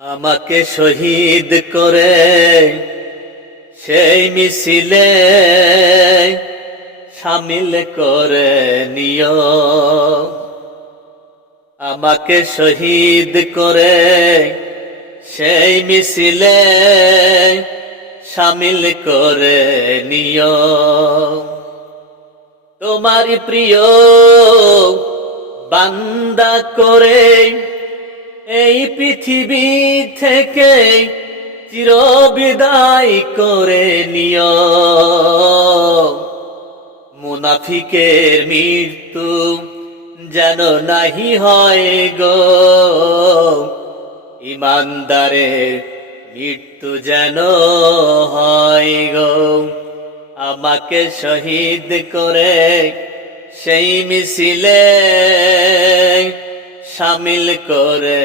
আমাকে শহীদ করে সেই মিছিলে শামিল করে নিও। আমাকে শহীদ করে সেই মিছিলে শামিল করে নিও। তোমারই প্রিয় বান্দা করে এই পৃথিবী থেকে চিরবিদায় করে নিও। মুনাফিকের মৃত্যু যেন নাহি হয় গো, ইমানদারের মৃত্যু যেন হয় গো। আমাকে শহীদ করে সেই মিছিলে শামিল করে